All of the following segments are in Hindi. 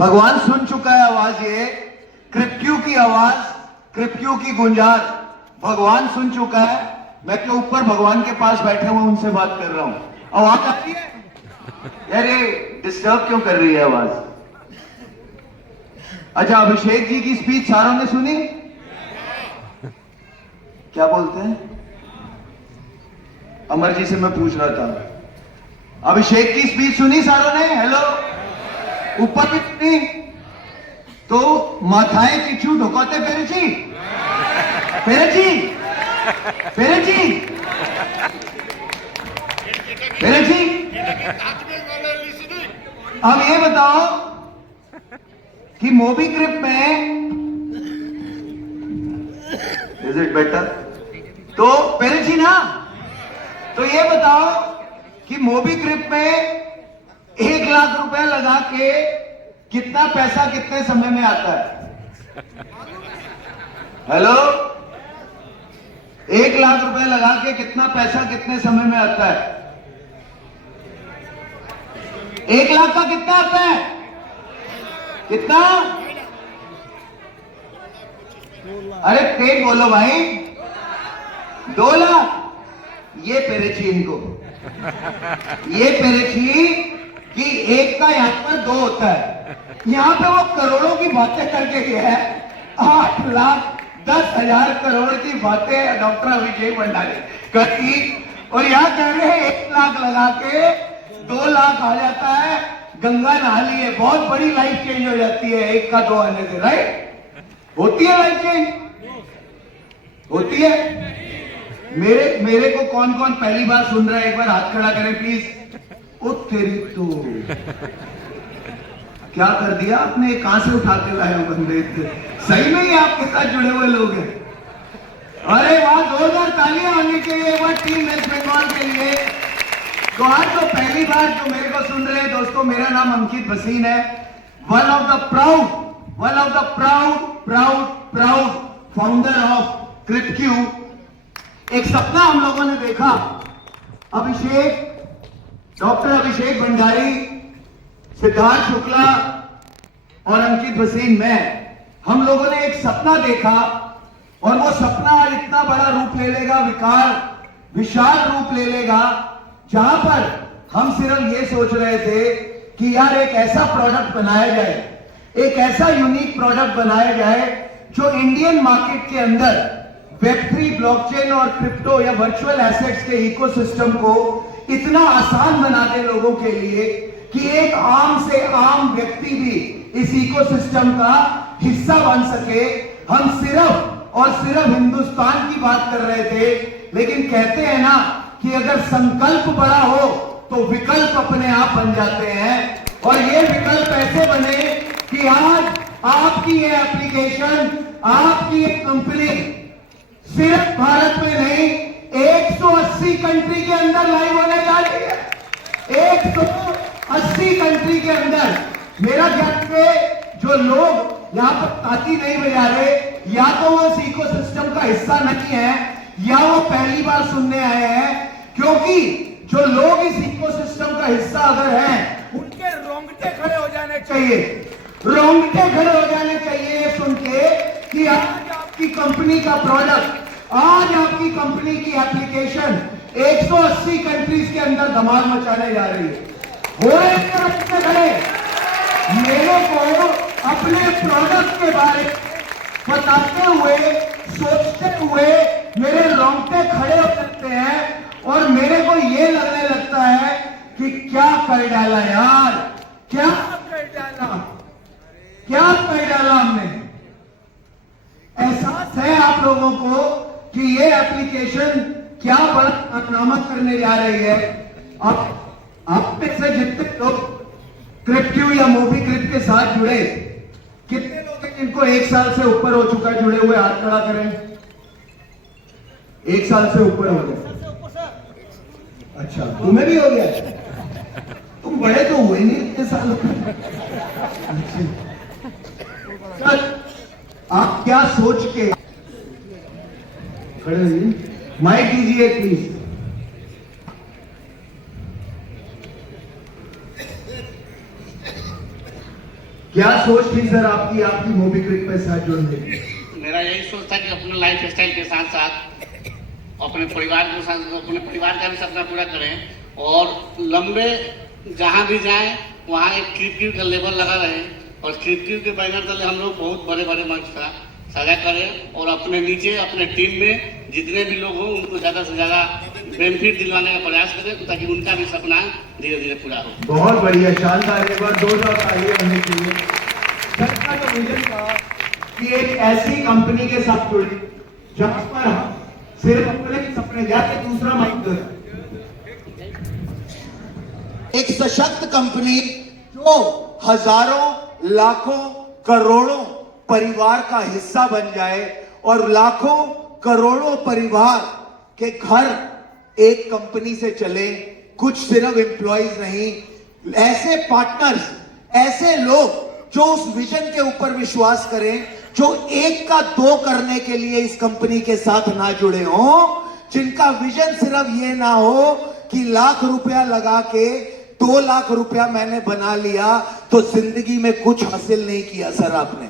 भगवान सुन चुका है आवाज, ये कृप्यू की आवाज, कृप्यू की गुंजार भगवान सुन चुका है। मैं तो ऊपर भगवान के पास बैठे हुए उनसे बात कर रहा हूं। आवाज आ रही है यार, ये डिस्टर्ब क्यों कर रही है आवाज? अच्छा, अभिषेक जी की स्पीच सारों ने सुनी? क्या बोलते हैं? अमर जी से मैं पूछ रहा था, अभिषेक की स्पीच सुनी सारों ने? हेलो, ऊपर भी सुनी? तो माथाए किचू ढोकोते पेरेची पेरेची पेरेची पेरेची। अब ये बताओ कि मोबी क्रिप में इज इट बेटर? तो पेरेची ना, तो ये बताओ कि मोबी क्रिप में 1 लाख रुपए लगा के कितना पैसा कितने समय में आता है? हेलो, 1 लाख रुपए लगा के कितना पैसा कितने समय में आता है? 1 लाख का कितना आता है? कितना? अरे तेज बोलो भाई। 2 लाख। ये पेरेची इनको, ये पेरेची कि एक का यहां पर 2 होता है। यहां पे वो करोड़ों की बातें करके गया है, 8,10,000 करोड़ की बातें डॉक्टर अभिषेक भंडारी करती, और यहां कह रहे हैं 1 लाख लगा के 2 लाख आ जाता है। गंगा नहा ली है, बहुत बड़ी लाइफ चेंज हो जाती है 1 का 2 आने से, राइट? होती है लाइफ चेंज, होती है। मेरे को कौन कौन पहली बार सुन रहा है, एक बार हाथ खड़ा करें प्लीज। ओ तेरी तो क्या कर दिया आपने, कहां से उठा के लाए हो बंदे? सही में ही आपके साथ जुड़े हुए लोग हैं। अरे वाह, जोरदार तालियां होनी चाहिए एक बार टीम वेस्ट बंगाल के लिए। तो आज तो पहली बार जो मेरे को सुन रहे हैं दोस्तों, मेरा नाम अंकित भसीन है, one of the proud founder of क्रिप्यू। एक सपना हम लोगों ने देखा, डॉक्टर अभिषेक भंडारी, सिद्धार्थ शुक्ला और अंकित भसीन, मैं, हम लोगों ने एक सपना देखा, और वो सपना इतना बड़ा रूप ले लेगा, विशाल रूप ले लेगा, जहां पर हम सिर्फ ये सोच रहे थे कि यार एक ऐसा प्रोडक्ट बनाया जाए, एक ऐसा यूनिक प्रोडक्ट बनाया जाए जो इंडियन मार्केट के अंदर वेब3, ब्लॉकचेन और क्रिप्टो या वर्चुअल एसेट्स के इकोसिस्टम को इतना आसान बना दे लोगों के लिए कि एक आम से आम व्यक्ति भी इस इकोसिस्टम का हिस्सा बन सके। हम सिर्फ और सिर्फ हिंदुस्तान की बात कर रहे थे, लेकिन कहते हैं ना कि अगर संकल्प बड़ा हो तो विकल्प अपने आप बन जाते हैं। और ये विकल्प ऐसे बने कि आज आपकी ये एप्लीकेशन, आपकी ये कंपनी सिर्फ भारत में नहीं, 180 कंट्री के अंदर लाइव होने जा रही है। 180 कंट्री के अंदर। मेरा ख्याल से जो लोग यहां पर ताती नहीं बजा रहे, या तो वो इस इकोसिस्टम का हिस्सा नहीं है, या वो पहली बार सुनने आए हैं। क्योंकि जो लोग इस इकोसिस्टम का हिस्सा अगर हैं, उनके रोंगटे खड़े हो जाने चाहिए, रोंगटे खड़े हो जाने चाहिए ये सुन के कि आज आपकी कंपनी का प्रोडक्ट, आज आपकी कंपनी की एप्लीकेशन 180 कंट्रीज के अंदर धमाल मचाने जा रही है। हो रहे हैं खड़े। मेरे को अपने प्रोडक्ट के बारे में बताते हुए, सोचते हुए मेरे रोंगटे खड़े हो सकते हैं, और मेरे को ये लगने लगता है कि क्या कर डाला यार, क्या कर डाला, क्या कर डाला हमने। एहसास है आप लोगों को कि ये एप्लीकेशन क्या बड़ा कारनामा करने जा रही है। आप में से जितने लोग क्रिप्टू या मोबी क्रिप के साथ जुड़े, कितने लोग हैं जिनको 1 साल से ऊपर हो चुका जुड़े हुए? हाथ खड़ा करें। 1 साल से ऊपर हो गया? अच्छा, तुम्हें भी हो गया? तुम बड़े तो हुए नहीं इतने साल। आप क्या सोच के खड़े रहिए, माइक दीजिए प्लीज। क्या सोच थी सर आपकी आपकी मोबीक्विक पे साथ जुड़ने की? मेरा यही सोच था कि अपने लाइफ स्टाइल के साथ साथ अपने परिवार के साथ अपने परिवार का भी सपना पूरा करें और लंबे जहाँ भी जाएं वहाँ एक क्रिकेट का लेवल लगा रहे और क्रिकेट के बैनर तले हम लोग बहुत बड़े बड़े मंच का साझा करें और अपने नीचे अपने टीम में जितने भी लोग हों उनको ज़्यादा से ज़्यादा बेनिफिट दिलवाने का प्रयास करें ताकि उनका भी सपना धीरे धीरे पूरा हो। बहुत बढ़िया, शानदार, एक बार 2 साल आगे होने के लिए सर का जो विजन था कि एक ऐसी कंपनी के साथ जुड़े जहां पर हम सिर्फ अपने सपने जाके दूसरा माइक दे, एक सशक्त कंपनी जो हजारों लाखों करोड़ों परिवार का हिस्सा बन जाए और लाखों करोड़ों परिवार के घर एक कंपनी से चले, कुछ सिर्फ एम्प्लॉइज नहीं, ऐसे पार्टनर्स, ऐसे लोग जो उस विजन के ऊपर विश्वास करें, जो 1 का 2 करने के लिए इस कंपनी के साथ ना जुड़े हों, जिनका विजन सिर्फ ये ना हो कि लाख रुपया लगा के 2 लाख रुपया मैंने बना लिया तो जिंदगी में कुछ हासिल नहीं किया सर आपने।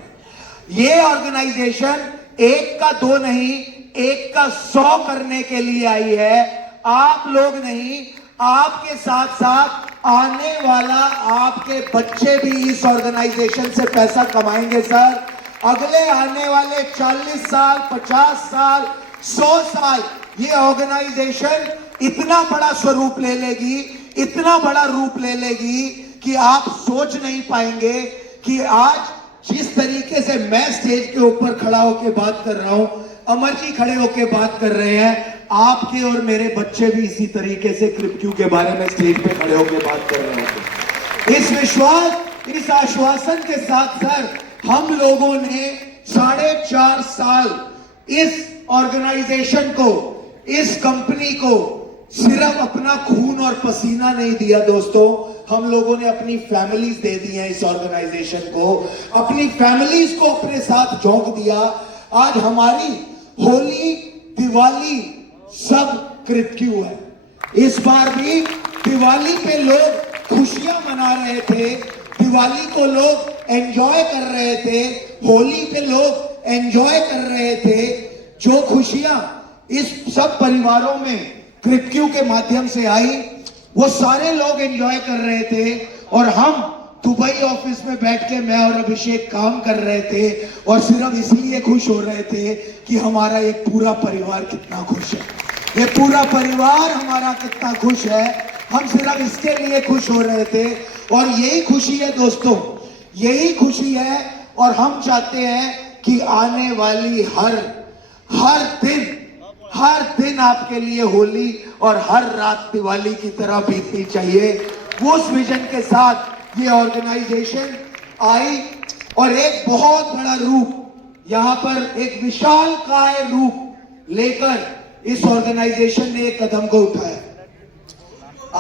ये ऑर्गेनाइजेशन 1 का 2 नहीं, 1 का 100 करने के लिए आई है। आप लोग नहीं, आपके साथ साथ आने वाला आपके बच्चे भी इस ऑर्गेनाइजेशन से पैसा कमाएंगे सर। अगले आने वाले 40 साल, 50 साल, 100 साल ये ऑर्गेनाइजेशन इतना बड़ा स्वरूप ले लेगी, इतना बड़ा रूप ले लेगी कि आप सोच नहीं पाएंगे कि आज जिस तरीके से मैं स्टेज के ऊपर खड़ा होकर बात कर रहा हूं, अमर जी खड़े होकर बात कर रहे हैं, आपके और मेरे बच्चे भी इसी तरीके से क्रिप्क्यू के बारे में स्टेज पे खड़े होकर बात कर रहे होंगे। इस विश्वास, इस आश्वासन के साथ सर हम लोगों ने 4.5 साल इस ऑर्गेनाइजेशन को, इस कंपनी को सिर्फ अपना खून और पसीना नहीं दिया दोस्तों, हम लोगों ने अपनी फैमिलीज दे दी हैं इस ऑर्गेनाइजेशन को, अपनी फैमिलीज को अपने साथ झोंक दिया। आज हमारी होली, दिवाली सब क्रिप्क्यू है। इस बार भी दिवाली पे लोग खुशियां मना रहे थे, दिवाली को लोग एंजॉय कर रहे थे, होली पे लोग एंजॉय कर रहे थे। जो खुशियां इस सब परिवारों में क्रिप्क्यू के माध्यम से आई वो सारे लोग एंजॉय कर रहे थे और हम दुबई ऑफिस में बैठ के मैं और अभिषेक काम कर रहे थे और सिर्फ इसलिए खुश हो रहे थे कि हमारा एक पूरा परिवार कितना खुश है, ये पूरा परिवार हमारा कितना खुश है। हम सिर्फ इसके लिए खुश हो रहे थे और यही खुशी है दोस्तों, यही खुशी है। और हम चाहते हैं कि आने वाली हर दिन आपके लिए होली और हर रात दिवाली की तरह बीतनी चाहिए। वो उस विजन के साथ ये ऑर्गेनाइजेशन आई और एक बहुत बड़ा रूप, यहां पर एक विशालकाय रूप लेकर इस ऑर्गेनाइजेशन ने एक कदम को उठाया।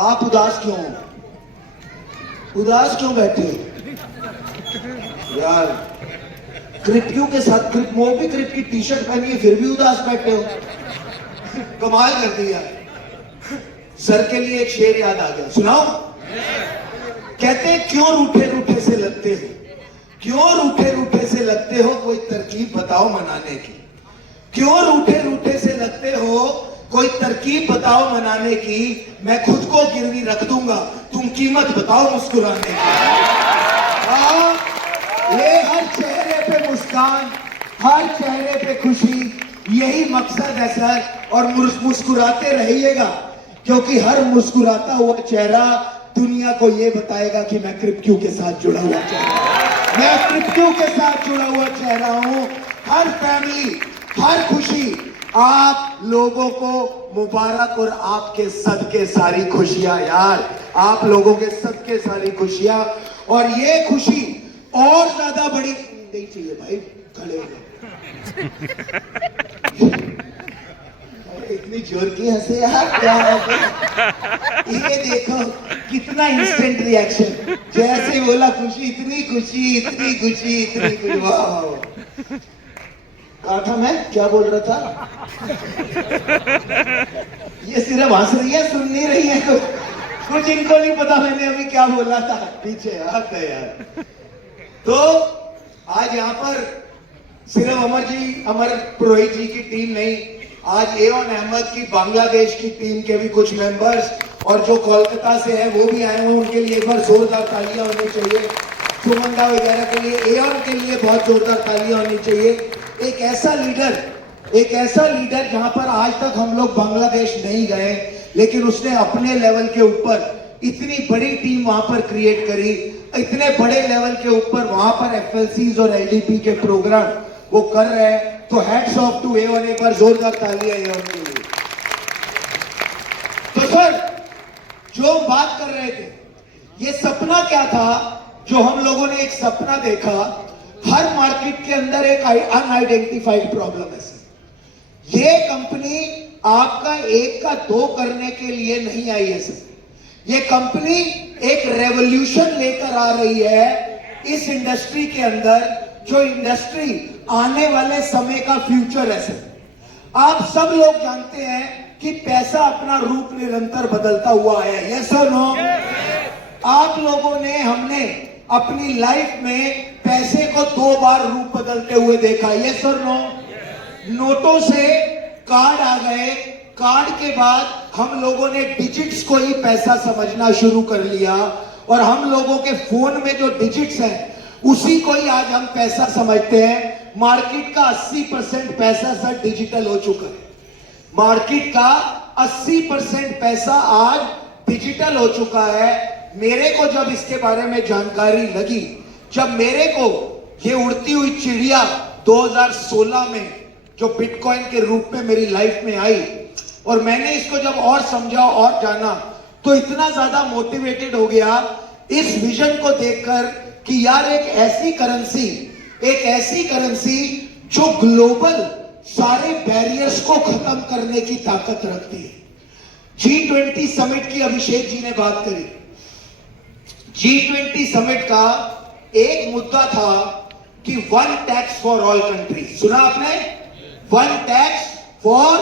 आप उदास क्यों हो? उदास क्यों बैठे हो यार? क्रिप्क्यू के साथ मोबीक्विक की टी शर्ट पहनी है फिर भी उदास बैठे हो, कमाल कर दिया। सर के लिए एक शेर याद आ गया, सुनाओ। कहते हैं क्यों रूठे रूठे से लगते हो, क्यों रूठे रूठे से लगते हो, कोई तरकीब बताओ मनाने की। क्यों रूठे रूठे से लगते हो, कोई तरकीब बताओ मनाने की। मैं खुद को गिरवी रख दूंगा, तुम कीमत बताओ मुस्कुराने की। ये हर चेहरे पे मुस्कान, हर चेहरे पे खुशी, यही मकसद है सर। और मुस्कुराते रहिएगा क्योंकि हर मुस्कुराता हुआ चेहरा दुनिया को ये बताएगा कि मैं क्रिप्क्यू के साथ जुड़ा हुआ चेहरा, मैं क्रिप्क्यू के साथ जुड़ा हुआ चेहरा हूं। हर फैमिली, हर खुशी आप लोगों को मुबारक और आपके सदके सारी खुशियां यार, आप लोगों के सदके सारी खुशियां। और ये खुशी और ज्यादा बड़ी नहीं चाहिए भाई, खड़े हो जाओ। इतनी जोर की हंसे यार, क्या है? ये देखो कितना इंस्टेंट रिएक्शन, जैसे बोला खुशी, इतनी खुशी, इतनी खुशी, इतनी खुशी। वाह, कहा था मैं, क्या बोल रहा था? ये सिर्फ हंस रही है, सुन नहीं रही है कुछ इनको नहीं पता मैंने अभी क्या बोला था। पीछे हाथ है यार। तो आज यहाँ पर सिर्फ अमर पुरोहित जी की टीम नहीं, आज एओन अहमद की बांग्लादेश की टीम के भी कुछ मेंबर्स और जो कोलकाता से है वो भी आए हैं। उनके लिए एक बार जोरदार तालियां होनी चाहिए। सुमंदा वगैरह के लिए, एओन के लिए बहुत जोरदार तालियां होनी चाहिए। एक ऐसा लीडर जहां पर आज तक हम लोग बांग्लादेश नहीं गए, लेकिन उसने अपने लेवल के ऊपर इतनी बड़ी टीम वहां पर क्रिएट करी, इतने बड़े लेवल के ऊपर वहां पर एफएलसीज और एलडीपी के प्रोग्राम वो कर रहे हैं। तो हैट्स ऑफ टू एओन, एक बार जोरदार तालियां एओन के लिए। तो सर, जो हम बात कर रहे थे, ये सपना क्या था जो हम लोगों ने एक सपना देखा। हर मार्केट के अंदर एक अनआइडेंटिफाइड प्रॉब्लम है सर। ये कंपनी आपका एक का दो करने के लिए नहीं आई है सर। ये कंपनी एक रेवोल्यूशन लेकर आ रही है इस इंडस्ट्री के अंदर, जो इंडस्ट्री आने वाले समय का फ्यूचर है सर। आप सब लोग जानते हैं कि पैसा अपना रूप निरंतर बदलता हुआ है, यस और नो? आप लोगों ने, हमने अपनी लाइफ में पैसे को 2 बार रूप बदलते हुए देखा, यस और नो? नोटों से कार्ड आ गए, कार्ड के बाद हम लोगों ने डिजिट्स को ही पैसा समझना शुरू कर लिया, और हम लोगों के फोन में जो डिजिट्स हैं उसी को ही आज हम पैसा समझते हैं। मार्केट का 80% पैसा सर डिजिटल हो चुका है। मार्केट का 80% पैसा आज डिजिटल हो चुका है। मेरे को जब इसके बारे में जानकारी लगी, जब मेरे को ये उड़ती हुई चिड़िया 2016 में जो बिटकॉइन के रूप में मेरी लाइफ में आई, और मैंने इसको जब और समझा और जाना, तो इतना ज्यादा मोटिवेटेड हो गया इस विजन को देखकर कि यार एक ऐसी करेंसी जो ग्लोबल सारे बैरियर्स को खत्म करने की ताकत रखती है। G20 समिट की अभिषेक जी ने बात करी। G20 समिट का एक मुद्दा था कि 1 टैक्स फॉर ऑल कंट्रीज। सुना आपने? 1 टैक्स फॉर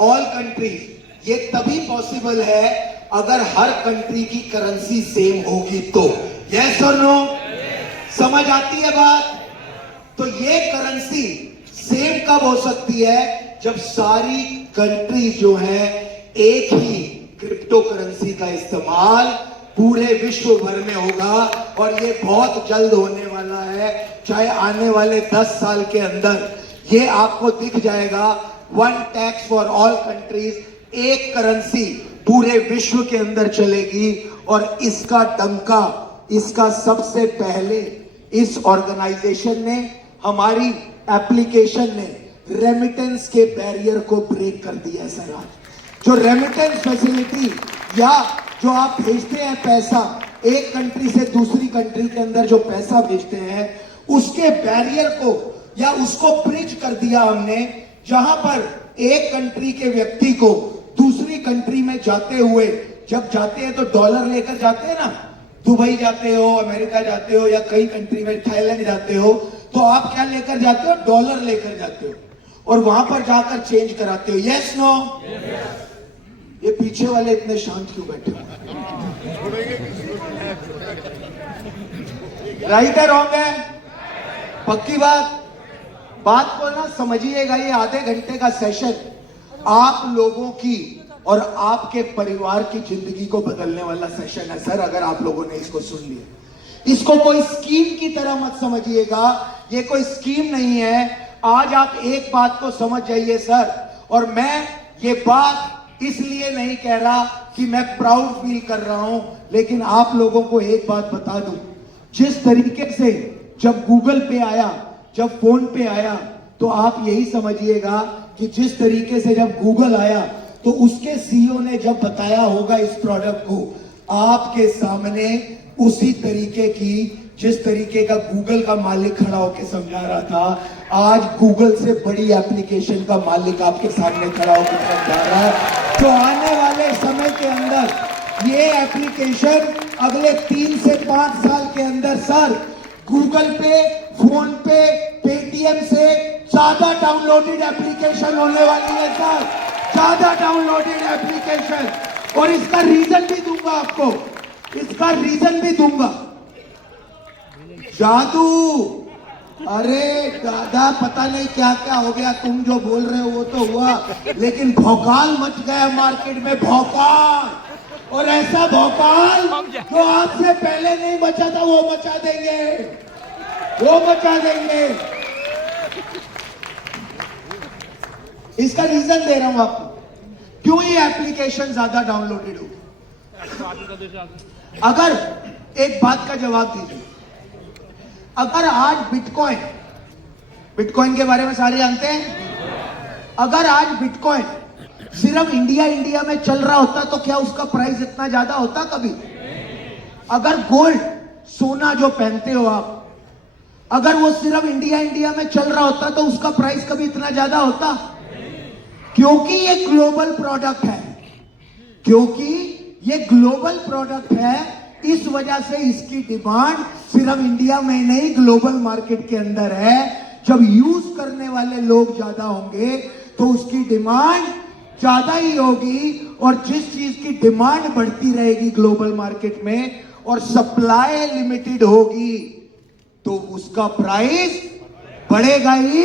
ऑल कंट्रीज। ये तभी पॉसिबल है अगर हर कंट्री की करेंसी सेम होगी तो। यस और नो? समझ आती है बात? तो ये करेंसी सेम कब हो सकती है? जब सारी कंट्रीज जो है एक ही क्रिप्टो करेंसी का इस्तेमाल पूरे विश्व भर में होगा, और ये बहुत जल्द होने वाला है। चाहे आने वाले 10 साल के अंदर ये आपको दिख जाएगा। 1 टैक्स फॉर ऑल कंट्रीज, एक करेंसी पूरे विश्व के अंदर चलेगी। और इसका डंका, इसका सबसे पहले इस ऑर्गेनाइजेशन ने, हमारी एप्लीकेशन ने रेमिटेंस के बैरियर को ब्रेक कर दिया है सर। आज जो रेमिटेंस फैसिलिटी, या जो आप भेजते हैं पैसा एक कंट्री से दूसरी कंट्री के अंदर जो पैसा भेजते हैं, उसके बैरियर को या उसको ब्रिज कर दिया हमने। जहां पर एक कंट्री के व्यक्ति को दूसरी कंट्री में जाते हुए, जब जाते हैं तो डॉलर लेकर जाते हैं ना, दुबई जाते हो, अमेरिका जाते हो, या कई कंट्री में थाईलैंड जाते हो, तो आप क्या लेकर जाते हो? डॉलर लेकर जाते हो, और वहां पर जाकर चेंज कराते हो। Yes no? ये पीछे वाले इतने शांत क्यों बैठे हो? राइट है, रॉन्ग है? पक्की बात को ना समझिएगा। ये आधे घंटे का सेशन आप लोगों की और आपके परिवार की जिंदगी को बदलने वाला सेशन है सर। अगर आप लोगों ने इसको सुन लिया, इसको कोई स्कीम की तरह मत समझिएगा। ये कोई स्कीम नहीं है। आज आप एक बात को समझ जाइए सर, और मैं ये बात इसलिए नहीं कह रहा कि मैं प्राउड फील कर रहा हूं, लेकिन आप लोगों को एक बात बता दूं, जिस तरीके से जब गूगल पे आया, जब फोन पे आया, तो आप यही समझिएगा कि जिस तरीके से जब गूगल आया, तो उसके सीईओ ने जब बताया होगा इस प्रोडक्ट को आपके सामने, उसी तरीके की जिस तरीके का गूगल का मालिक खड़ा होकर समझा रहा था, आज गूगल से बड़ी एप्लीकेशन का मालिक आपके सामने खड़ा होकर समझा रहा है। तो आने वाले समय के अंदर ये एप्लीकेशन अगले 3 से 5 साल के अंदर सर गूगल पे, फोन पे, पेटीएम से ज्यादा डाउनलोडेड एप्लीकेशन होने वाली है सर, ज्यादा डाउनलोडेड एप्लीकेशन। और इसका रीजन भी दूंगा आपको, इसका रीजन भी दूंगा। जादू। अरे दादा पता नहीं क्या क्या हो गया, तुम जो बोल रहे हो वो तो हुआ, लेकिन भौकाल मच गया मार्केट में, भौकाल। और ऐसा भौकाल जो आपसे पहले नहीं मचा था वो मचा देंगे, वो मचा देंगे। इसका रीजन दे रहा हूं आपको, क्यों ये एप्लीकेशन ज्यादा डाउनलोडेड हो। अगर एक बात का जवाब दीजिए, अगर आज बिटकॉइन के बारे में सारे जानते हैं, अगर आज बिटकॉइन सिर्फ इंडिया में चल रहा होता तो क्या उसका प्राइस इतना ज्यादा होता कभी? अगर गोल्ड, सोना जो पहनते हो आप, अगर वो सिर्फ इंडिया में चल रहा होता तो उसका प्राइस कभी इतना ज्यादा होता? क्योंकि ये ग्लोबल प्रोडक्ट है, क्योंकि ये ग्लोबल प्रोडक्ट है, इस वजह से इसकी डिमांड सिर्फ इंडिया में नहीं ग्लोबल मार्केट के अंदर है। जब यूज करने वाले लोग ज्यादा होंगे तो उसकी डिमांड ज्यादा ही होगी, और जिस चीज की डिमांड बढ़ती रहेगी ग्लोबल मार्केट में और सप्लाई लिमिटेड होगी तो उसका प्राइस बढ़ेगा ही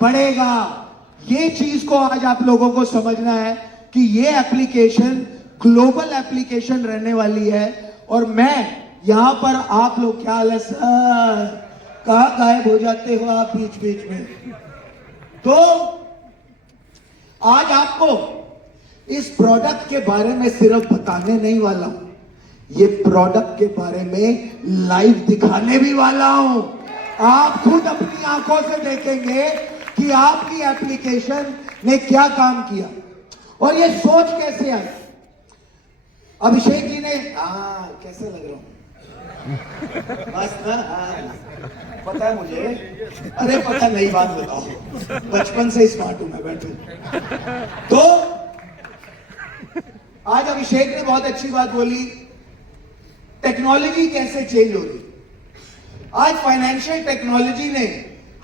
बढ़ेगा। ये चीज को आज आप लोगों को समझना है कि ये एप्लीकेशन ग्लोबल एप्लीकेशन रहने वाली है। और मैं यहां पर, आप लोग क्या हाल है सर, कहां गायब हो जाते हो आप बीच बीच में? तो आज आपको इस प्रोडक्ट के बारे में सिर्फ बताने नहीं वाला हूं, ये प्रोडक्ट के बारे में लाइव दिखाने भी वाला हूं। आप खुद अपनी आंखों से देखेंगे कि आपकी एप्लीकेशन ने क्या काम किया और ये सोच कैसे आई। अभिषेक जी ने, कैसे लग रहा हूं? मस्त ना? पता है मुझे, अरे पता नहीं, बात बताओ, बचपन से स्मार्ट हूं मैं, बैठो। तो आज अभिषेक ने बहुत अच्छी बात बोली, टेक्नोलॉजी कैसे चेंज हो रही। आज फाइनेंशियल टेक्नोलॉजी ने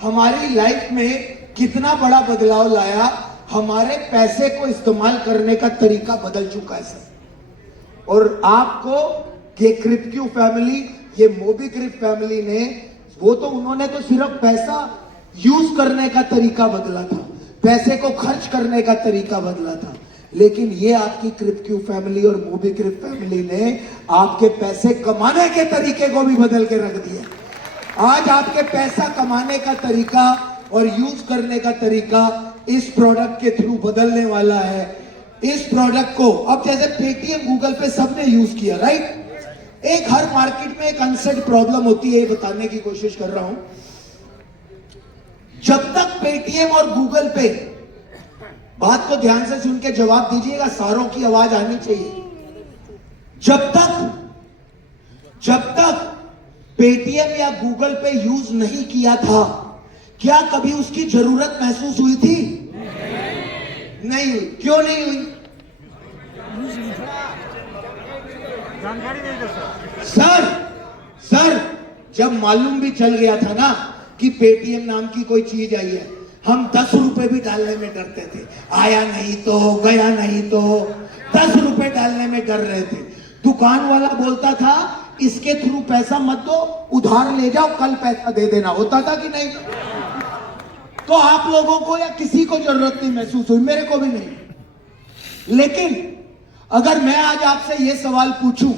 हमारी लाइफ में कितना बड़ा बदलाव लाया, हमारे पैसे को इस्तेमाल करने का तरीका बदल चुका है सर। और आपको ये क्रिप्क्यू फैमिली, ये मोबीक्रिप फैमिली ने, वो तो उन्होंने तो सिर्फ पैसा यूज करने का तरीका बदला था, पैसे को खर्च करने का तरीका बदला था, लेकिन ये आपकी क्रिप्क्यू फैमिली और मोबीक्रिप फैमिली ने आपके पैसे कमाने के तरीके को भी बदल के रख दिया। आज आपके पैसा कमाने का तरीका और यूज करने का तरीका इस प्रोडक्ट के थ्रू बदलने वाला है। इस प्रोडक्ट को अब जैसे पेटीएम, गूगल पे सबने यूज किया, राइट? एक हर मार्केट में एक अनसेट प्रॉब्लम होती है, ये बताने की कोशिश कर रहा हूं। जब तक पेटीएम और गूगल पे, बात को ध्यान से सुन के जवाब दीजिएगा, सारों की आवाज आनी चाहिए। जब तक पेटीएम या गूगल पे यूज नहीं किया था, क्या कभी उसकी जरूरत महसूस हुई थी? नहीं हुई। क्यों नहीं हुई? जानकारी नहीं दे सर जब मालूम भी चल गया था ना कि पेटीएम नाम की कोई चीज आई है, हम 10 रुपए भी डालने में डरते थे, आया नहीं तो, गया नहीं तो, 10 रुपए डालने में डर रहे थे। दुकान वाला बोलता था इसके थ्रू पैसा मत दो, उधार ले जाओ, कल पैसा दे देना, होता था कि नहीं? तो आप लोगों को या किसी को जरूरत नहीं महसूस हुई, मेरे को भी नहीं। लेकिन अगर मैं आज आपसे यह सवाल पूछूं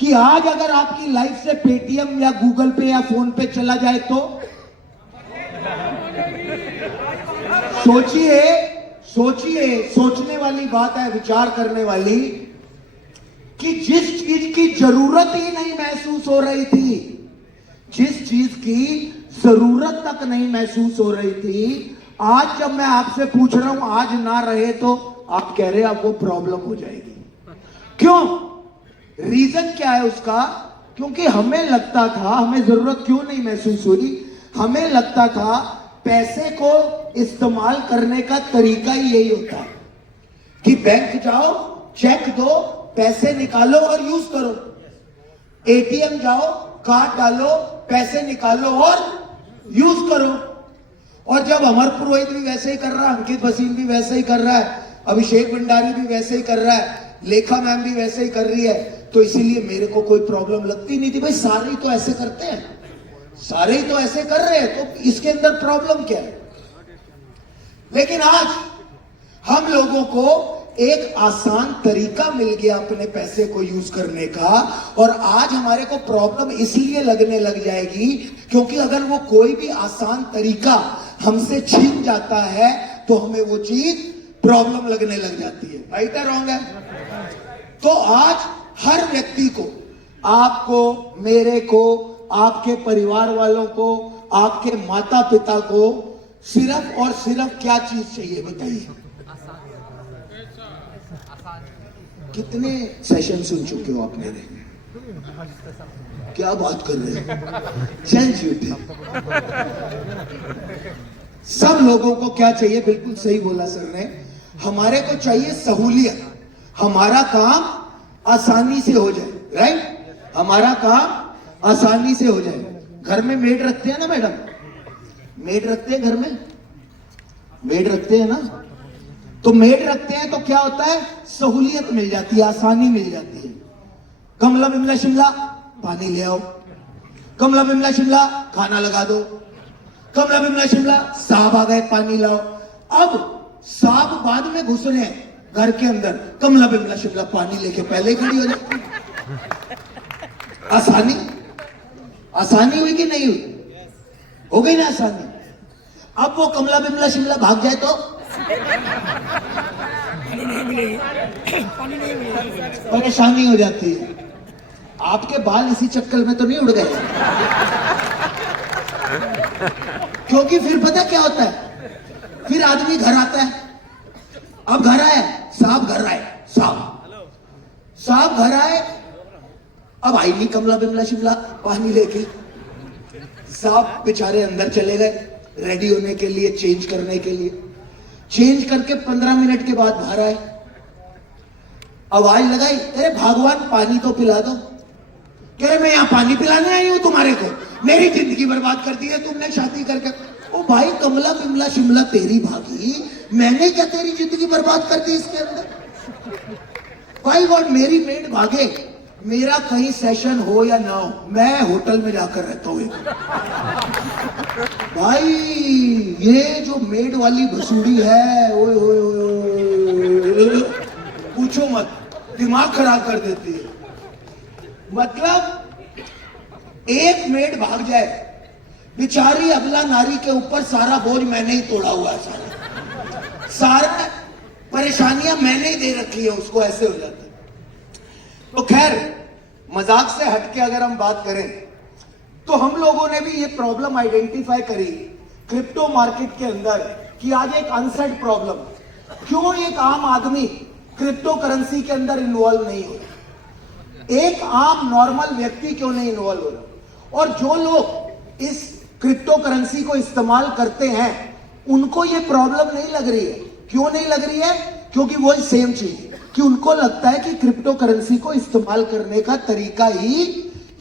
कि आज अगर आपकी लाइफ से पेटीएम या गूगल पे या फोन पे चला जाए तो सोचिए, सोचने वाली बात है, विचार करने वाली, कि जिस चीज की जरूरत ही नहीं महसूस हो रही थी, जिस चीज की जरूरत तक नहीं महसूस हो रही थी, आज जब मैं आपसे पूछ रहा हूं आज ना रहे तो आप कह रहे हैं अब वो प्रॉब्लम हो जाएगी। क्यों? रीजन क्या है उसका? क्योंकि हमें लगता था, हमें जरूरत क्यों नहीं महसूस हुई, हमें लगता था पैसे को इस्तेमाल करने का तरीका ही यही होता है कि बैंक जाओ, चेक दो, पैसे निकालो और यूज करो, एटीएम जाओ, कार्ड डालो, पैसे निकालो और यूज करो। और जब अमर पुरोहित भी वैसे ही कर रहा है, अंकित भसीन भी वैसे ही कर रहा है, अभिषेक भंडारी भी वैसे ही कर रहा है, लेखा मैम भी वैसे ही कर रही है, तो इसीलिए मेरे को कोई प्रॉब्लम लगती नहीं थी। भाई सारे ही तो ऐसे करते हैं, सारे ही तो ऐसे कर रहे हैं, तो इसके अंदर प्रॉब्लम क्या है? लेकिन आज हम लोगों को एक आसान तरीका मिल गया अपने पैसे को यूज करने का, और आज हमारे को प्रॉब्लम इसलिए लगने लग जाएगी क्योंकि अगर वो कोई भी आसान तरीका हमसे छीन जाता है तो हमें वो चीज प्रॉब्लम लगने लग जाती है। राइट है रॉन्ग है? तो आज हर व्यक्ति को, आपको, मेरे को, आपके परिवार वालों को, आपके माता पिता को सिर्फ और सिर्फ क्या चीज चाहिए बताइए? कितने सेशन सुन चुके हो आप मेरे? क्या बात कर रहे हो? चल झूठे। सब लोगों को क्या चाहिए? बिल्कुल सही बोला सर ने। हमारे को चाहिए सहूलियत, हमारा काम आसानी से हो जाए। राइट? हमारा काम आसानी से हो जाए। घर में मेड रखते हैं ना मैडम? मेड रखते हैं घर में? मेड रखते हैं ना? तो मेड रखते हैं तो क्या होता है? सहूलियत मिल जाती है, आसानी मिल जाती है। कमला बिमला शिमला, पानी ले आओ। कमला बिमला शिमला, खाना लगा दो। कमला बिमला शिमला, सांप आ गए, पानी लाओ। अब सांप बाद में घुस रहे हैं घर के अंदर, कमला बिमला शिमला पानी लेके पहले ही खड़ी हो जाती। आसानी, आसानी हुई कि नहीं हुई? हो गई ना आसानी। अब वो कमला बिमला शिमला भाग जाए तो परेशानी हो जाती है। आपके बाल इसी चक्कर में तो नहीं उड़ गए? क्योंकि फिर पता क्या होता है? फिर आदमी घर आता है। अब घर आए, सांप घर आए, सांप घर आए। अब आई नहीं कमला बिमला शिमला पानी लेके। सांप बेचारे अंदर चले गए रेडी होने के लिए, चेंज करने के लिए। चेंज करके 15 मिनट के बाद बाहर आए। आवाज लगाई, अरे भगवान पानी तो पिला दो। कह रहे मैं यहां पानी पिलाने आई हूं तुम्हारे को? मेरी जिंदगी बर्बाद कर दी है तुमने शादी करके। ओ भाई, कमला बिमला शिमला तेरी भागी, मैंने क्या तेरी जिंदगी बर्बाद कर दी इसके अंदर? भाई गॉड, मेरी मेड भागे, मेरा कहीं सेशन हो या ना हो, मैं होटल में जाकर रहता हूं। भाई ये जो मेड वाली भसूड़ी है, ओए ओए ओए, पूछो मत, दिमाग खराब कर देती है। मतलब एक मेड भाग जाए, बेचारी अबला नारी के ऊपर सारा बोझ मैंने ही तोड़ा हुआ है। सारा परेशानियां मैंने ही दे रखी है उसको, ऐसे हो जाता है। तो खैर, मजाक से हटके अगर हम बात करें तो हम लोगों ने भी ये प्रॉब्लम आइडेंटिफाई करी क्रिप्टो मार्केट के अंदर कि आज एक अनसेड प्रॉब्लम, क्यों एक आम आदमी क्रिप्टो करेंसी के अंदर इन्वॉल्व नहीं हो रहा? एक आम नॉर्मल व्यक्ति क्यों नहीं इन्वॉल्व हो रहा? और जो लोग इस क्रिप्टो करेंसी को इस्तेमाल करते हैं उनको ये प्रॉब्लम नहीं लग रही है। क्यों नहीं लग रही है? क्योंकि वो सेम चीज कि उनको लगता है कि क्रिप्टो करेंसी को इस्तेमाल करने का तरीका ही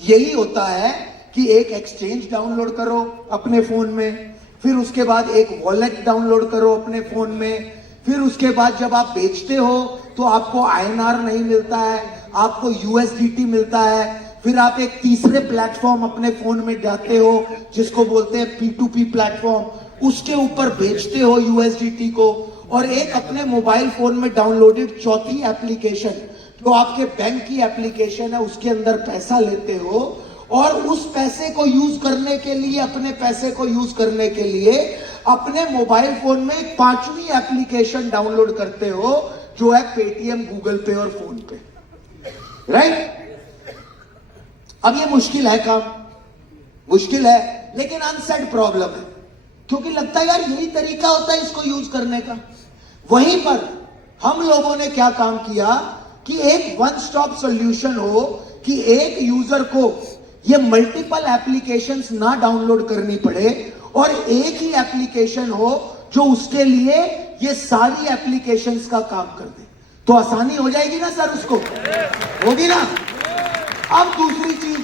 यही होता है कि एक एक्सचेंज डाउनलोड करो अपने फोन में, फिर उसके बाद एक वॉलेट डाउनलोड करो अपने फोन में, फिर उसके बाद जब आप बेचते हो तो आपको INR नहीं मिलता है, आपको USDT मिलता है, फिर आप एक तीसरे प्लेटफॉर्म अपने फोन में जाते हो जिसको बोलते हैं P2P प्लेटफॉर्म, उसके ऊपर बेचते हो USDT को, और एक अपने मोबाइल फोन में डाउनलोडेड चौथी एप्लीकेशन जो आपके बैंक की एप्लीकेशन है उसके अंदर पैसा लेते हो, और उस पैसे को यूज करने के लिए, अपने पैसे को यूज करने के लिए अपने मोबाइल फोन में एक 5वीं एप्लीकेशन डाउनलोड करते हो जो है पेटीएम, गूगल पे और फोन पे। राइट? अब ये मुश्किल है काम, मुश्किल है, लेकिन अनसेड प्रॉब्लम है, क्योंकि लगता है यार यही तरीका होता है इसको यूज करने का। वहीं पर हम लोगों ने क्या काम किया कि एक वन स्टॉप सॉल्यूशन हो कि एक यूजर को ये मल्टीपल एप्लीकेशंस ना डाउनलोड करनी पड़े और एक ही एप्लीकेशन हो जो उसके लिए ये सारी एप्लीकेशंस का काम कर दे। तो आसानी हो जाएगी ना सर, उसको होगी ना। अब दूसरी चीज,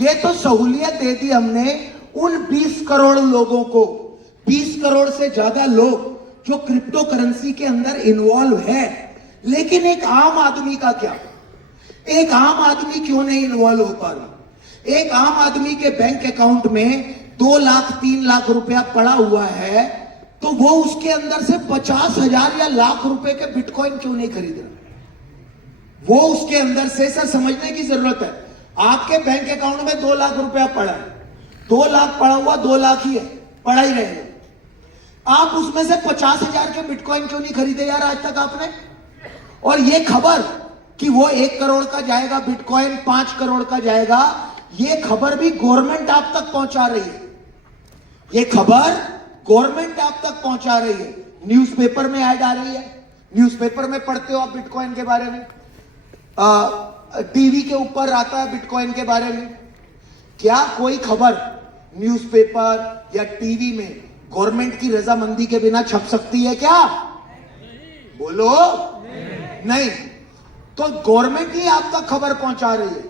ये तो सहूलियत दे दी हमने उन 20 करोड़ लोगों को, 20 करोड़ से ज्यादा लोग जो क्रिप्टो करेंसी के अंदर इन्वॉल्व है, लेकिन एक आम आदमी का क्या? एक आम आदमी क्यों नहीं इन्वॉल्व हो पा रहा? एक आम आदमी के बैंक अकाउंट में 2 लाख 3 लाख रुपया पड़ा हुआ है, तो वो उसके अंदर से 50,000 या लाख रुपए के बिटकॉइन क्यों नहीं खरीद रहा? वो उसके अंदर से, सर समझने की जरूरत है, आपके बैंक अकाउंट में 2 लाख रुपया पड़ा है, 2 लाख पड़ा हुआ 2 लाख ही है, पड़ा ही रहेगा। आप उसमें से 50,000 के बिटकॉइन क्यों नहीं खरीदे यार आज तक आपने? और ये खबर कि वो 1 करोड़ का जाएगा बिटकॉइन, 5 करोड़ का जाएगा, ये खबर भी गवर्नमेंट आप तक पहुंचा रही है। ये खबर गवर्नमेंट आप तक पहुंचा रही है। न्यूज़पेपर में ऐड आ रही है, न्यूज़पेपर में पढ़ते हो आप बिटकॉइन के बारे में, टीवी के ऊपर आता है बिटकॉइन के बारे में। क्या कोई खबर न्यूज़पेपर या टीवी में गवर्नमेंट की रजामंदी के बिना छप सकती है क्या? बोलो नहीं। तो गवर्नमेंट ही आप तक खबर पहुंचा रही है,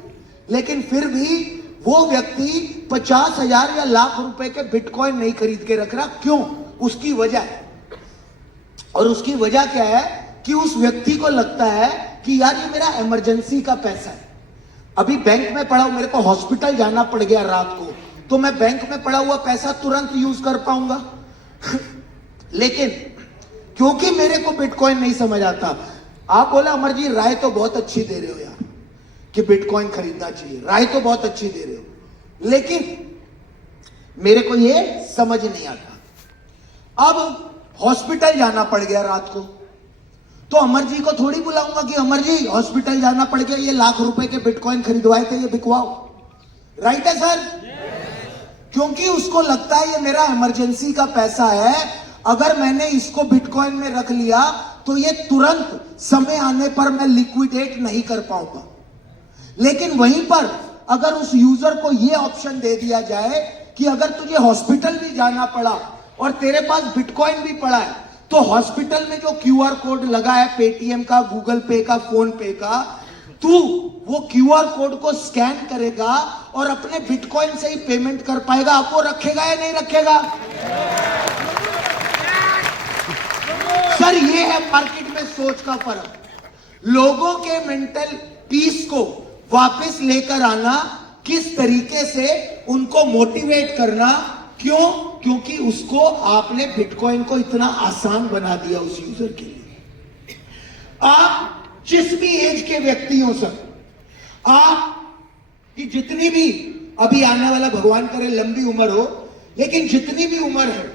लेकिन फिर भी वो व्यक्ति 50,000 या लाख रुपए के बिटकॉइन नहीं खरीद के रख रहा। क्यों? उसकी वजह है, और उसकी वजह क्या है कि उस व्यक्ति को लगता है कि यार ये मेरा इमरजेंसी का पैसा है, अभी बैंक में पड़ा, मेरे को हॉस्पिटल जाना पड़ गया रात को, तो मैं बैंक में पड़ा हुआ पैसा तुरंत यूज कर पाऊंगा। लेकिन क्योंकि मेरे को बिटकॉइन नहीं समझ आता, आप बोला अमर जी राय तो बहुत अच्छी दे रहे हो यार कि बिटकॉइन खरीदना चाहिए, राय तो बहुत अच्छी दे रहे हो, लेकिन मेरे को ये समझ नहीं आता। अब हॉस्पिटल जाना पड़ गया रात को, तो अमर जी को थोड़ी बुलाऊंगा कि अमर जी हॉस्पिटल जाना पड़ गया, ये लाख रुपए के बिटकॉइन खरीदवाए थे, ये बिकवाओ। राइट है सर? क्योंकि उसको लगता है ये मेरा इमरजेंसी का पैसा है, अगर मैंने इसको बिटकॉइन में रख लिया तो ये तुरंत समय आने पर मैं लिक्विडेट नहीं कर पाऊंगा। लेकिन वहीं पर अगर उस यूजर को ये ऑप्शन दे दिया जाए कि अगर तुझे हॉस्पिटल भी जाना पड़ा और तेरे पास बिटकॉइन भी पड़ा है, तो हॉस्पिटल में जो क्यूआर कोड लगा है पेटीएम का, गूगल पे का, फोन पे का, तू वो क्यूआर कोड को स्कैन करेगा और अपने बिटकॉइन से ही पेमेंट कर पाएगा। आप वो रखेगा या नहीं रखेगा? सर ये है मार्केट में सोच का फर्क। लोगों के मेंटल पीस को वापस लेकर आना, किस तरीके से उनको मोटिवेट करना। क्यों? क्योंकि उसको आपने बिटकॉइन को इतना आसान बना दिया उस यूजर के लिए। आप जिस भी एज के व्यक्ति हो सर, आप की जितनी भी अभी आने वाला भगवान करे लंबी उम्र हो, लेकिन जितनी भी उम्र है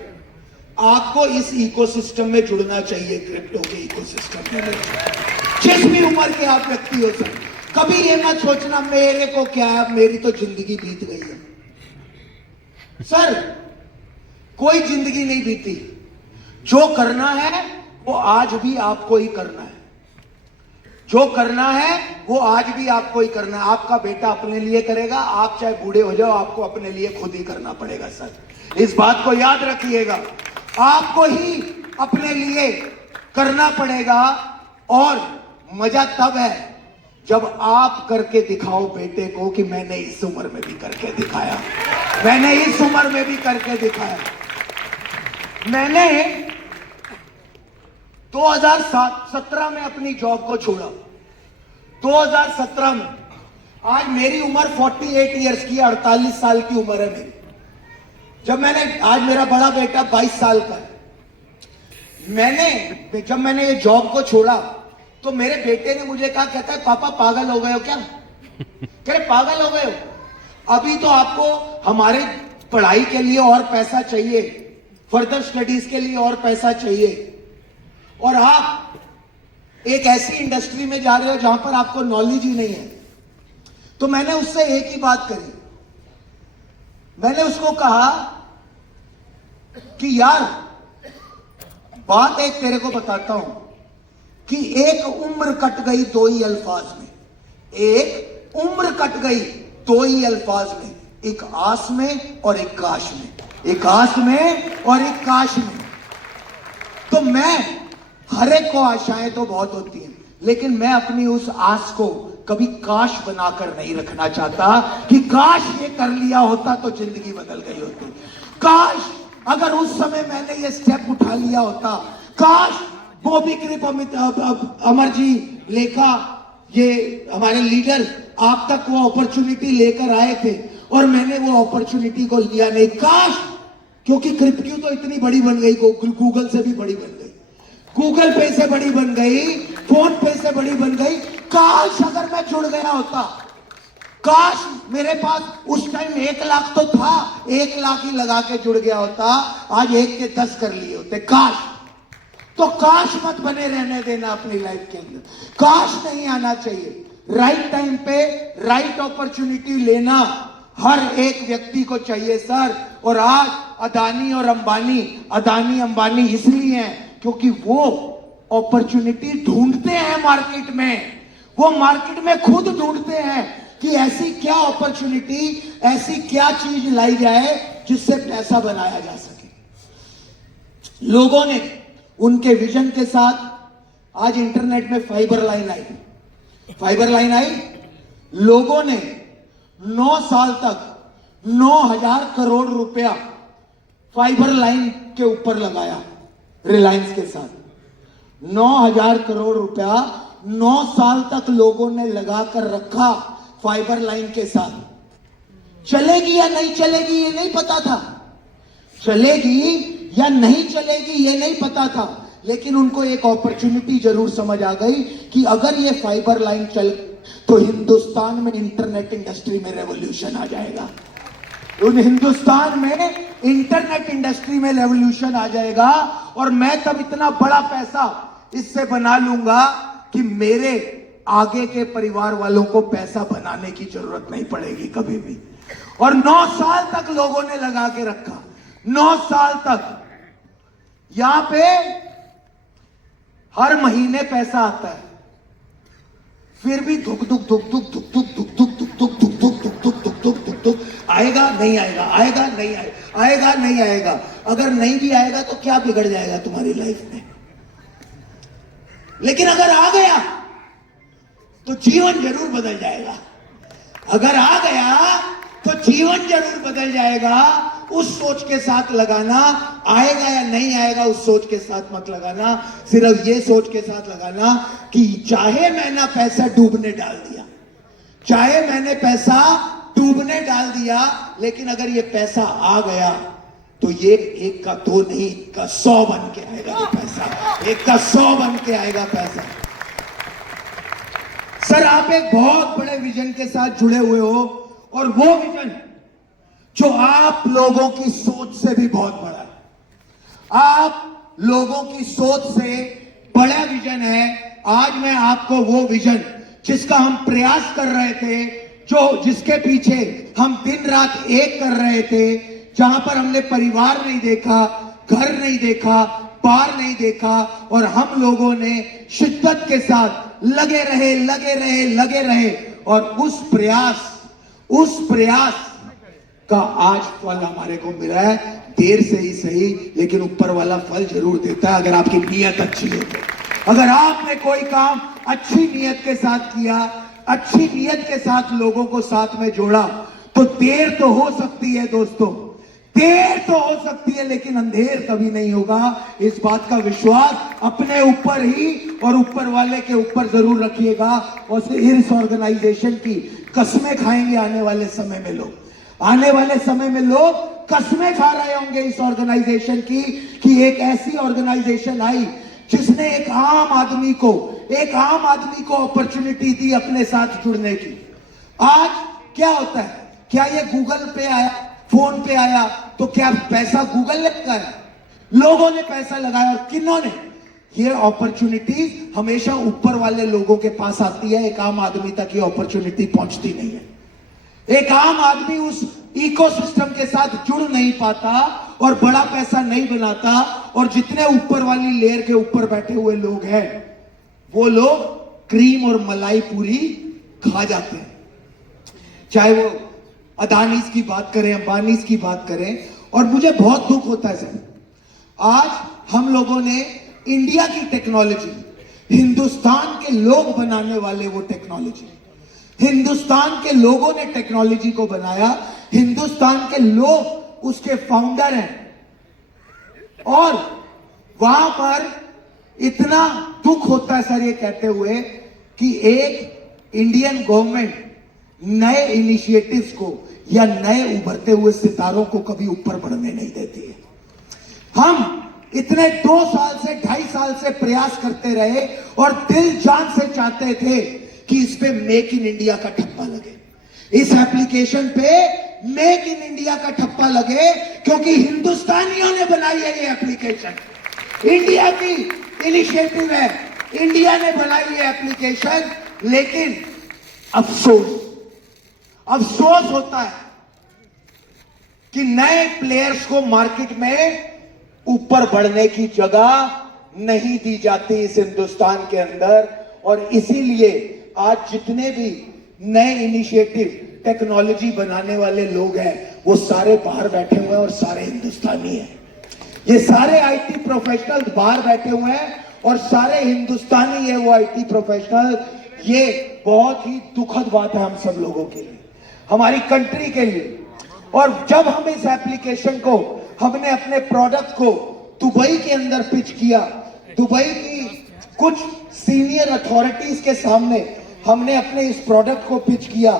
आपको इस इकोसिस्टम में जुड़ना चाहिए, क्रिप्टो के इकोसिस्टम में। जिस भी उम्र के आप व्यक्ति हो सर, कभी ये मत सोचना मेरे को क्या है, मेरी तो जिंदगी बीत गई है। सर कोई जिंदगी नहीं बीती, जो करना है वो आज भी आपको ही करना है, जो करना है वो आज भी आपको ही करना है। आपका बेटा अपने लिए करेगा, आप चाहे बूढ़े हो जाओ आपको अपने लिए खुद ही करना पड़ेगा। सर इस बात को याद रखिएगा, आपको ही अपने लिए करना पड़ेगा। और मजा तब है जब आप करके दिखाओ बेटे को कि मैंने इस उम्र में भी करके दिखाया, मैंने इस उम्र में भी करके दिखाया। मैंने 2017 में अपनी जॉब को छोड़ा, 2017 में। आज मेरी उम्र 48 इयर्स की, 48 साल की उम्र है मेरी। आज मेरा बड़ा बेटा 22 साल का है। जब मैंने ये जॉब को छोड़ा तो मेरे बेटे ने मुझे कहा, कहता है पापा पागल हो गए हो क्या? कह रहे पागल हो गए हो, अभी तो आपको हमारे पढ़ाई के लिए और पैसा चाहिए, फर्दर स्टडीज के लिए और पैसा चाहिए, और आप एक ऐसी इंडस्ट्री में जा रहे हो जहां पर आपको नॉलेज ही नहीं है। तो मैंने उससे एक ही बात करी, मैंने उसको कहा कि यार बात एक तेरे को बताता हूं कि एक उम्र कट गई 2 ही अल्फाज में, एक उम्र कट गई 2 ही अल्फाज में, एक आस में और एक काश में, एक आस में और एक काश में। तो मैं, हर एक को आशाएं तो बहुत होती हैं, लेकिन मैं अपनी उस आस को कभी काश बनाकर नहीं रखना चाहता कि काश ये कर लिया होता तो जिंदगी बदल गई होती, काश अगर उस समय मैंने ये स्टेप उठा लिया होता, काश बॉबी क्रिप, अमर जी, लेखा, ये हमारे लीडर आप तक वो अपॉर्चुनिटी लेकर आए थे, और मैंने वो अपॉर्चुनिटी को लिया नहीं। काश, क्योंकि क्रिप्टो तो इतनी बड़ी बन गई, गूगल से भी बड़ी बन गई, गूगल पे से बड़ी बन गई, फोन पे से बड़ी बन गई। काश अगर मैं जुड़ गया होता, काश मेरे पास उस टाइम 1 लाख तो था, 1 लाख ही लगा के जुड़ गया होता, आज 1 के 10 कर लिए होते। काश, तो काश मत बने रहने देना अपनी लाइफ के अंदर, काश नहीं आना चाहिए। राइट टाइम पे राइट अपॉर्चुनिटी लेना हर एक व्यक्ति को चाहिए सर। और आज अदानी और अंबानी इसलिए हैं क्योंकि वो अपॉर्चुनिटी ढूंढते हैं मार्केट में, वो मार्केट में खुद ढूंढते हैं कि ऐसी क्या अपॉर्चुनिटी, ऐसी क्या चीज लाई जाए जिससे पैसा बनाया जा सके। लोगों ने उनके विजन के साथ, आज इंटरनेट में फाइबर लाइन आई, लोगों ने 9 साल तक 9,000 करोड़ रुपया फाइबर लाइन के ऊपर लगाया रिलायंस के साथ। 9,000 करोड़ रुपया 9 साल तक लोगों ने लगाकर रखा फाइबर लाइन के साथ। चलेगी या नहीं चलेगी ये नहीं पता था, चलेगी या नहीं चलेगी ये नहीं पता था, लेकिन उनको एक अपॉर्चुनिटी जरूर समझ आ गई कि अगर ये फाइबर लाइन चल तो हिंदुस्तान में इंटरनेट इंडस्ट्री में रेवोल्यूशन आ जाएगा। उन हिंदुस्तान में इंटरनेट इंडस्ट्री में रेवोल्यूशन आ जाएगा और मैं तब इतना बड़ा पैसा इससे बना लूंगा कि मेरे आगे के परिवार वालों को पैसा बनाने की जरूरत नहीं पड़ेगी कभी भी। और 9 साल तक लोगों ने लगा के रखा, 9 साल तक। यहां पे हर महीने पैसा आता है, फिर भी धुक धुक धुक धुक धुक धुक धुक धुक धुक धुक धुक धुक धुक धुक धुक धुक धुक धुक आएगा नहीं आएगा, आएगा नहीं आएगा, आएगा नहीं आएगा। अगर नहीं भी आएगा तो क्या बिगड़ जाएगा तुम्हारी लाइफ में, लेकिन अगर आ गया तो जीवन जरूर बदल जाएगा। अगर आ गया तो जीवन जरूर बदल जाएगा। उस सोच के साथ लगाना, आएगा या नहीं आएगा उस सोच के साथ मत लगाना, सिर्फ ये सोच के साथ लगाना कि चाहे मैंने पैसा डूबने डाल दिया, चाहे मैंने पैसा डूबने डाल दिया, लेकिन अगर ये पैसा आ गया तो ये 1 का 2 नहीं, 1 का 100 बन के आएगा ये पैसा, 1 का 100 बन के आएगा पैसा। सर आप एक बहुत बड़े विजन के साथ जुड़े हुए हो और वो विजन जो आप लोगों की सोच से भी बहुत बड़ा है, आप लोगों की सोच से बड़ा विजन है। आज मैं आपको वो विजन जिसका हम प्रयास कर रहे थे, जो जिसके पीछे हम दिन रात एक कर रहे थे, जहां पर हमने परिवार नहीं देखा, घर नहीं देखा, पार नहीं देखा, और हम लोगों ने शिद्दत के साथ लगे रहे और उस प्रयास का आज फल हमारे को मिला है। देर से ही सही, लेकिन ऊपर वाला फल जरूर देता है अगर आपकी नीयत अच्छी है तो। अगर आपने कोई काम अच्छी नीयत के साथ किया, अच्छी नीयत के साथ लोगों को साथ में जोड़ा, तो देर तो हो सकती है दोस्तों, देर तो हो सकती है, लेकिन अंधेर कभी नहीं होगा। इस बात का विश्वास अपने ऊपर ही और ऊपर वाले के ऊपर जरूर रखिएगा। और इस ऑर्गेनाइजेशन की कसमें खाएंगे आने वाले समय में लोग, आने वाले समय में लोग कसमें खा रहे होंगे इस ऑर्गेनाइजेशन की कि एक ऐसी ऑर्गेनाइजेशन आई जिसने एक आम आदमी को अपॉर्चुनिटी दी अपने साथ जुड़ने की। आज क्या होता है, क्या ये गूगल पे आया, फोन पे आया तो क्या पैसा गूगल ने लगाया? लोगों ने पैसा लगाया। और किन्होंने? ये अपॉर्चुनिटी हमेशा ऊपर वाले लोगों के पास आती है, एक आम आदमी तक ये अपॉर्चुनिटी पहुंचती नहीं है। एक आम आदमी उस इकोसिस्टम के साथ जुड़ नहीं पाता और बड़ा पैसा नहीं बनाता, और जितने ऊपर वाली लेयर के ऊपर बैठे हुए लोग हैं वो लोग क्रीम और मलाई पूरी खा जाते हैं। चाहे वो अदानीज की बात करें, अंबानीज की बात करें। और मुझे बहुत दुख होता है सर, आज हम लोगों ने इंडिया की टेक्नोलॉजी, हिंदुस्तान के लोग बनाने वाले वो टेक्नोलॉजी, हिंदुस्तान के लोगों ने टेक्नोलॉजी को बनाया, हिंदुस्तान के लोग उसके फाउंडर हैं, और वहां पर इतना दुख होता है सर ये कहते हुए कि एक इंडियन गवर्नमेंट नए इनिशिएटिव्स को, या नए उभरते हुए सितारों को कभी ऊपर बढ़ने नहीं देती है। हम इतने 2 साल से 2.5 साल से प्रयास करते रहे और दिल जान से चाहते थे कि इस पे मेक इन इंडिया का ठप्पा लगे, इस एप्लीकेशन पे मेक इन इंडिया का ठप्पा लगे, क्योंकि हिंदुस्तानियों ने बनाई है ये एप्लीकेशन, इंडिया की इनिशिएटिव है, इंडिया ने बनाई है एप्लीकेशन। लेकिन अफसोस होता है कि नए प्लेयर्स को मार्केट में ऊपर बढ़ने की जगह नहीं दी जाती इस हिंदुस्तान के अंदर। और इसीलिए आज जितने भी नए इनिशिएटिव टेक्नोलॉजी बनाने वाले लोग हैं वो सारे बाहर बैठे हुए हैं और सारे हिंदुस्तानी हैं। ये सारे आईटी प्रोफेशनल बाहर बैठे हुए हैं और सारे हिंदुस्तानी है वो आईटी प्रोफेशनल। ये बहुत ही दुखद बात है हम सब लोगों के लिए, हमारी कंट्री के लिए। और जब हम इस एप्लीकेशन को, हमने अपने प्रोडक्ट को दुबई के अंदर पिच किया, दुबई की कुछ सीनियर अथॉरिटीज के सामने हमने अपने इस प्रोडक्ट को पिच किया,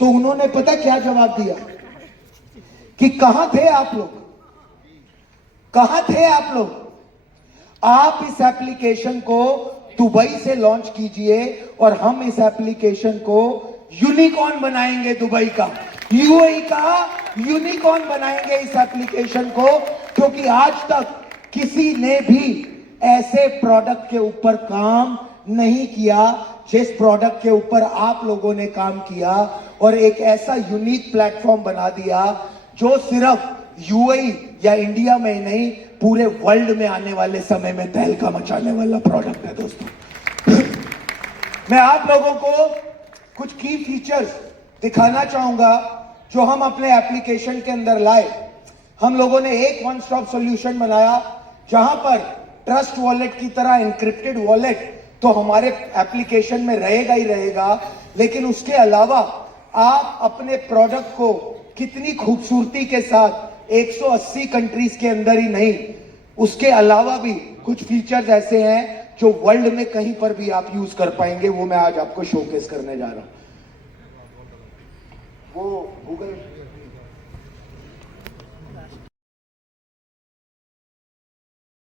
तो उन्होंने पता क्या जवाब दिया कि कहां थे आप लोग, कहां थे आप लोग, आप इस एप्लीकेशन को दुबई से लॉन्च कीजिए और हम इस एप्लीकेशन को यूनिकॉर्न बनाएंगे, दुबई का, यूएई का यूनिकॉर्न बनाएंगे इस एप्लीकेशन को। क्योंकि आज तक किसी ने भी ऐसे प्रोडक्ट के ऊपर काम नहीं किया जिस प्रोडक्ट के ऊपर आप लोगों ने काम किया, और एक ऐसा यूनिक प्लेटफॉर्म बना दिया जो सिर्फ यूएई या इंडिया में ही नहीं पूरे वर्ल्ड में आने वाले समय में तहलका मचाने वाला प्रोडक्ट है। दोस्तों मैं आप लोगों को कुछ की फीचर्स दिखाना चाहूंगा जो हम अपने एप्लीकेशन के अंदर लाए। हम लोगों ने एक वन स्टॉप सॉल्यूशन बनाया जहां पर ट्रस्ट वॉलेट की तरह एनक्रिप्टेड वॉलेट तो हमारे एप्लीकेशन में रहेगा ही रहेगा, लेकिन उसके अलावा आप अपने प्रोडक्ट को कितनी खूबसूरती के साथ 180 कंट्रीज के अंदर ही नहीं, उसके अलावा भी कुछ फीचर्स ऐसे हैं जो वर्ल्ड में कहीं पर भी आप यूज कर पाएंगे, वो मैं आज आपको शोकेस करने जा रहा हूं। वो गूगल